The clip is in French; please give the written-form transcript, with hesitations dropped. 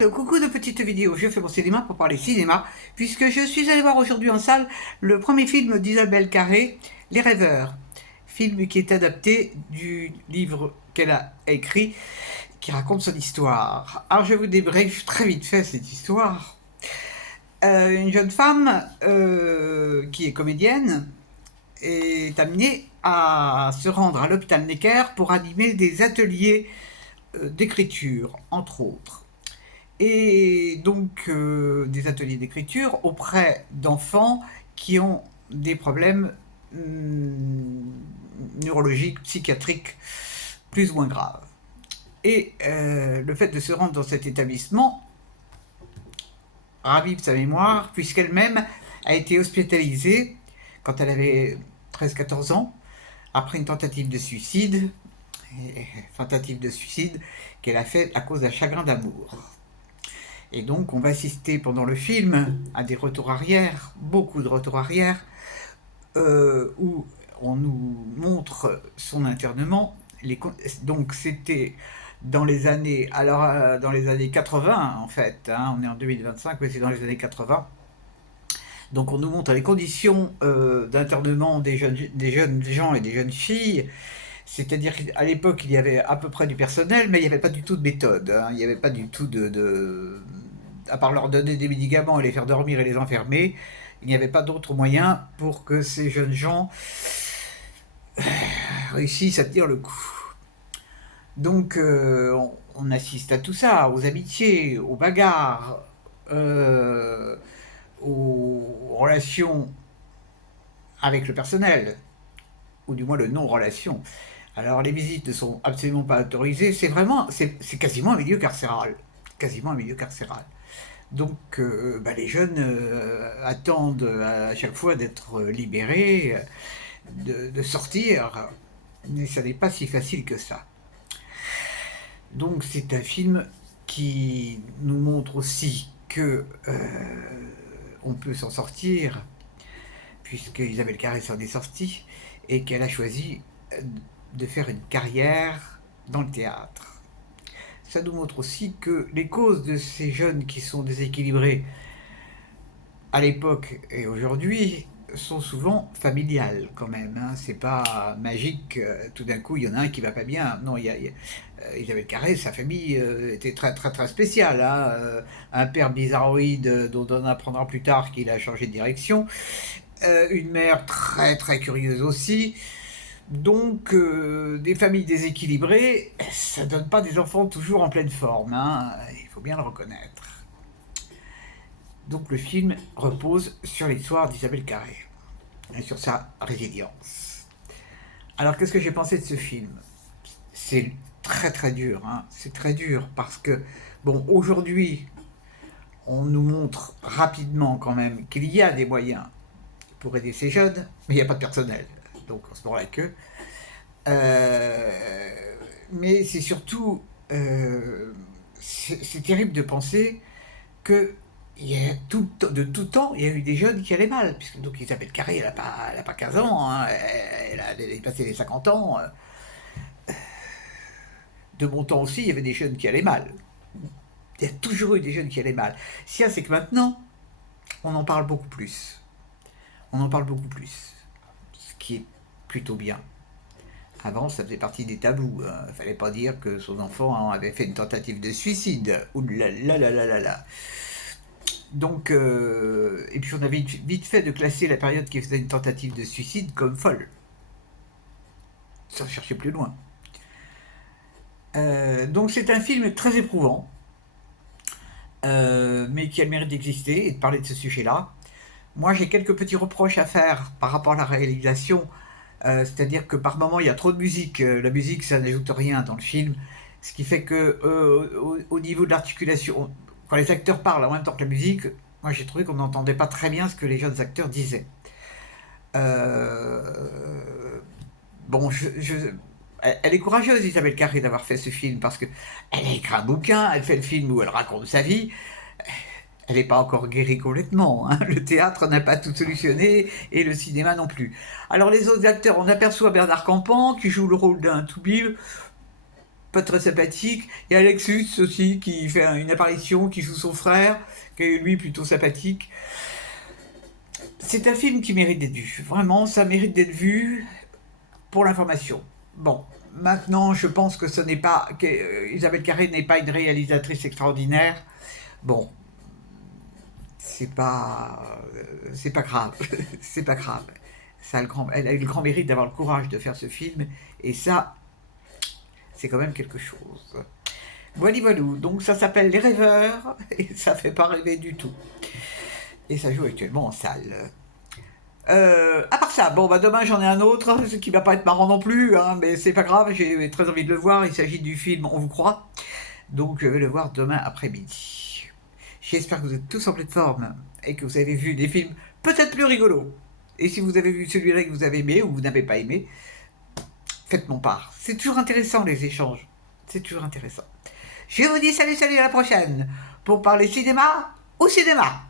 Coucou de petites vidéos, je fais mon cinéma pour parler cinéma, puisque je suis allé voir aujourd'hui en salle le premier film d'Isabelle Carré, Les Rêveurs, film qui est adapté du livre qu'elle a écrit, qui raconte son histoire. Alors je vous débriefe très vite fait cette histoire. Une jeune femme qui est comédienne est amenée à se rendre à l'hôpital Necker pour animer des ateliers d'écriture, entre autres. Et donc des ateliers d'écriture auprès d'enfants qui ont des problèmes neurologiques, psychiatriques plus ou moins graves. Et le fait de se rendre dans cet établissement ravive sa mémoire, puisqu'elle-même a été hospitalisée quand elle avait 13-14 ans, après une tentative de suicide qu'elle a faite à cause d'un chagrin d'amour. Et donc on va assister pendant le film à des retours arrière, beaucoup de retours arrière, où on nous montre son internement. Donc c'était dans les années, dans les années 80 en fait, hein, on est en 2025, mais c'est dans les années 80. Donc on nous montre les conditions d'internement des jeunes gens et des jeunes filles. C'est-à-dire qu'à l'époque, il y avait à peu près du personnel, mais il n'y avait pas du tout de méthode. Hein. Il n'y avait pas du tout à part leur donner des médicaments et les faire dormir et les enfermer, il n'y avait pas d'autre moyen pour que ces jeunes gens réussissent à tenir le coup. Donc on assiste à tout ça, aux amitiés, aux bagarres, aux relations avec le personnel, ou du moins le non-relation. Alors les visites ne sont absolument pas autorisées, c'est quasiment un milieu carcéral. Quasiment un milieu carcéral. Donc les jeunes attendent à chaque fois d'être libérés, de sortir, mais ça n'est pas si facile que ça. Donc c'est un film qui nous montre aussi que on peut s'en sortir, puisque Isabelle Carré s'en est sortie, et qu'elle a choisi de faire une carrière dans le théâtre. Ça nous montre aussi que les causes de ces jeunes qui sont déséquilibrés à l'époque et aujourd'hui sont souvent familiales quand même. Hein. C'est pas magique, tout d'un coup il y en a un qui va pas bien. Non, Isabelle Carré, sa famille était très très très spéciale. Hein. Un père bizarroïde dont on apprendra plus tard qu'il a changé de direction. Une mère très très curieuse aussi. Donc, des familles déséquilibrées, ça donne pas des enfants toujours en pleine forme, hein, il faut bien le reconnaître. Donc le film repose sur l'histoire d'Isabelle Carré et sur sa résilience. Alors qu'est-ce que j'ai pensé de ce film? C'est très très dur, hein, c'est très dur parce que, bon, aujourd'hui, on nous montre rapidement quand même qu'il y a des moyens pour aider ces jeunes, mais il n'y a pas de personnel. Donc on se mord la queue. Mais c'est surtout, c'est terrible de penser que de tout temps, il y a eu des jeunes qui allaient mal, puisque donc Isabelle Carré, elle n'a pas 15 ans, hein, elle a dépassé les 50 ans. De mon temps aussi, il y avait des jeunes qui allaient mal. Il y a toujours eu des jeunes qui allaient mal. Ce qu'il y a, c'est que maintenant, on en parle beaucoup plus. On en parle beaucoup plus, ce qui est plutôt bien. Avant, ça faisait partie des tabous. Il ne fallait pas dire que son enfant avait fait une tentative de suicide. Ouh là là là là là là. Donc, et puis on avait vite fait de classer la période qui faisait une tentative de suicide comme folle, sans chercher plus loin. Donc c'est un film très éprouvant, mais qui a le mérite d'exister et de parler de ce sujet-là. Moi, j'ai quelques petits reproches à faire par rapport à la réalisation. C'est-à-dire que par moment il y a trop de musique, la musique ça n'ajoute rien dans le film, ce qui fait que au niveau de l'articulation, quand les acteurs parlent en même temps que la musique, moi j'ai trouvé qu'on n'entendait pas très bien ce que les jeunes acteurs disaient. Euh, bon, elle est courageuse Isabelle Carré d'avoir fait ce film parce que elle a écrit un bouquin, elle fait le film où elle raconte sa vie. Elle n'est pas encore guérie complètement. Hein. Le théâtre n'a pas tout solutionné et le cinéma non plus. Alors les autres acteurs, on aperçoit Bernard Campan qui joue le rôle d'un toubib, pas très sympathique. Il y a Alexus aussi qui fait une apparition, qui joue son frère, qui est lui plutôt sympathique. C'est un film qui mérite d'être vu. Vraiment, ça mérite d'être vu pour l'information. Bon, maintenant, je pense que ce n'est pas... Isabelle Carré n'est pas une réalisatrice extraordinaire. Bon, c'est pas grave. C'est pas grave. Elle a eu le grand mérite d'avoir le courage de faire ce film. Et ça, c'est quand même quelque chose. Voilà, voilà. Donc ça s'appelle Les Rêveurs. Et ça fait pas rêver du tout. Et ça joue actuellement en salle. À part ça, bon bah demain j'en ai un autre, ce qui va pas être marrant non plus, hein, mais c'est pas grave, j'ai très envie de le voir. Il s'agit du film On vous croit, donc je vais le voir demain après-midi. J'espère que vous êtes tous en pleine forme et que vous avez vu des films peut-être plus rigolos. Et si vous avez vu celui-là que vous avez aimé ou vous n'avez pas aimé, faites mon part. C'est toujours intéressant les échanges, c'est toujours intéressant. Je vous dis salut, salut, à la prochaine pour parler cinéma ou cinéma.